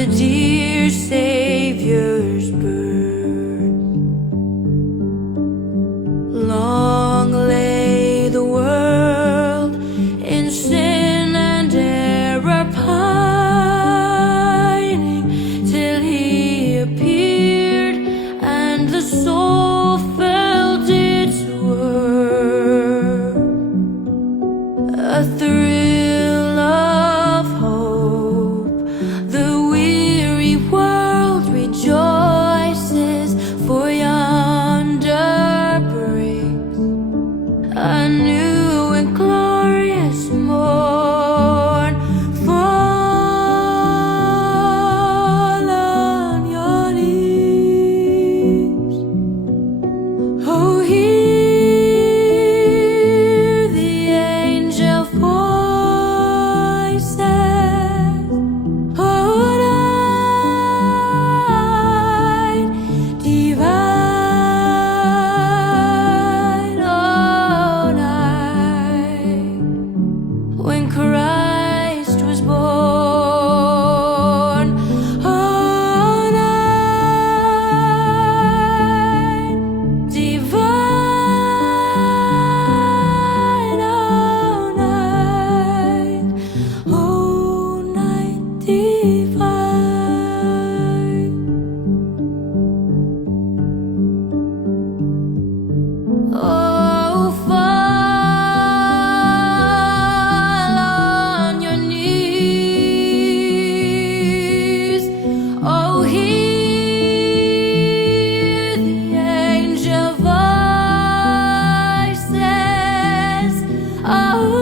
the dear Savior's birth. Long lay the world in sin and error pining, till he appeared and the soul felt its worth. A thrill of hope, the weary world rejoices, for yonder breaks a new and glorious morn. Fall on your knees, oh, hear the angel voices, oh, night divine, oh, night when Christ was born, oh, night divine, oh, night, oh, night divine, oh, fall on your knees, oh, hear the angel voices, oh,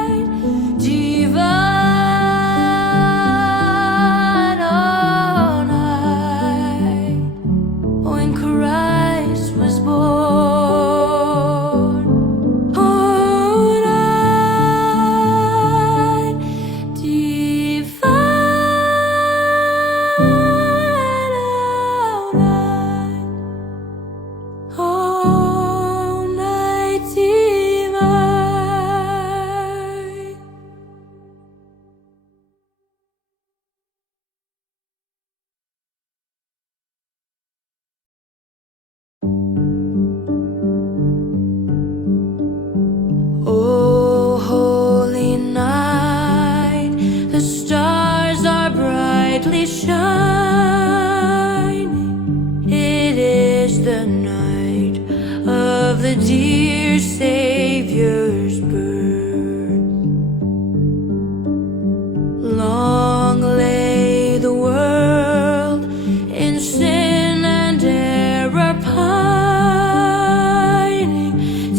night divine, oh, night when Christ was born, oh, night divine, oh, night divine. Oh, holy night, the stars are brightly shining. It is the night of the dear Savior's birth. Long lay the world in sin and error pining,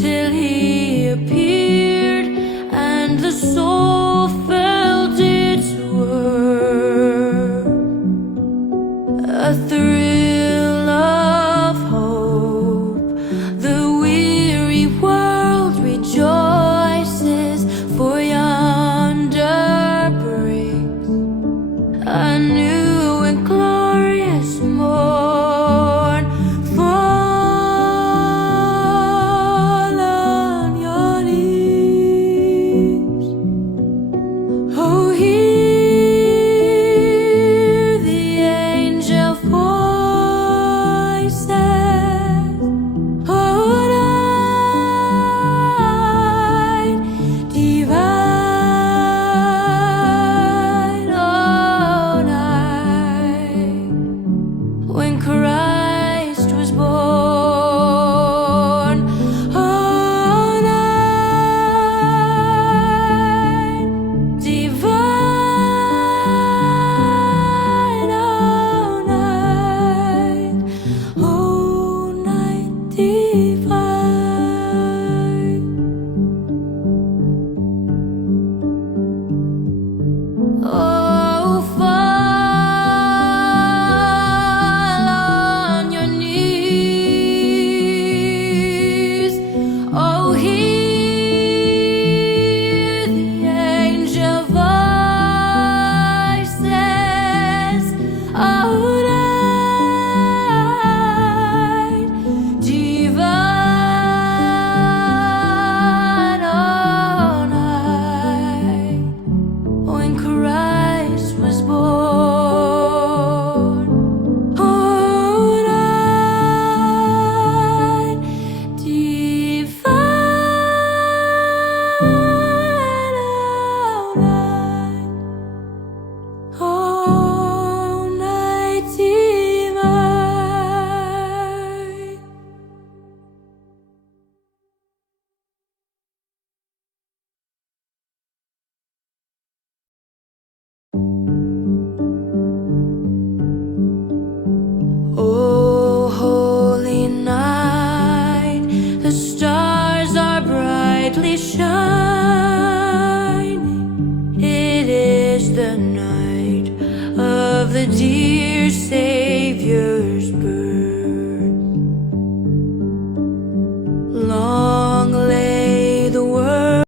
till he appeared and the soul felt its worth. A thrill of hope, the weary world rejoices, for yonder breaks a new and glorious morn. Fall on your knees, of the dear Savior.